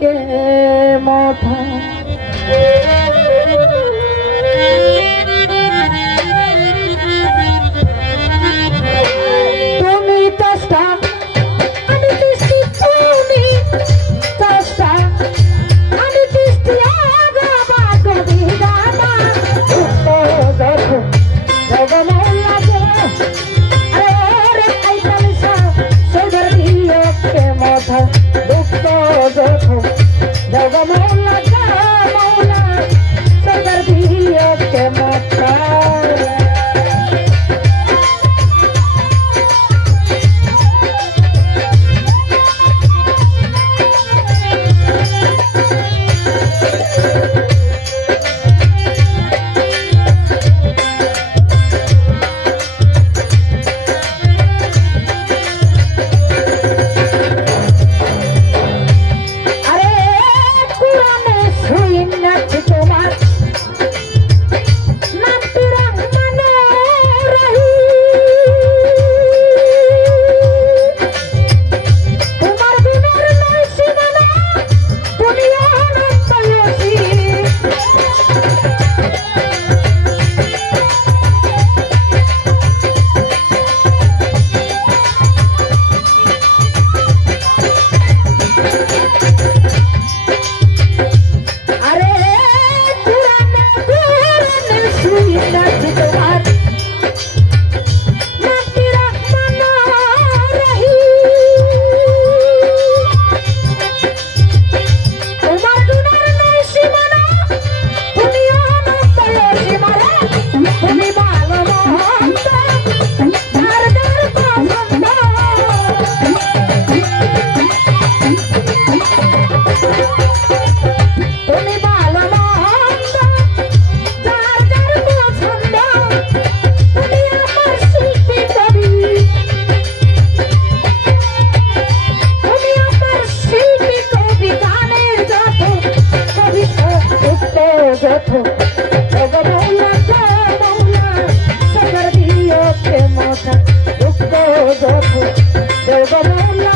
কে মথা Tell them সুইন নাচে তোমার উত্ত যত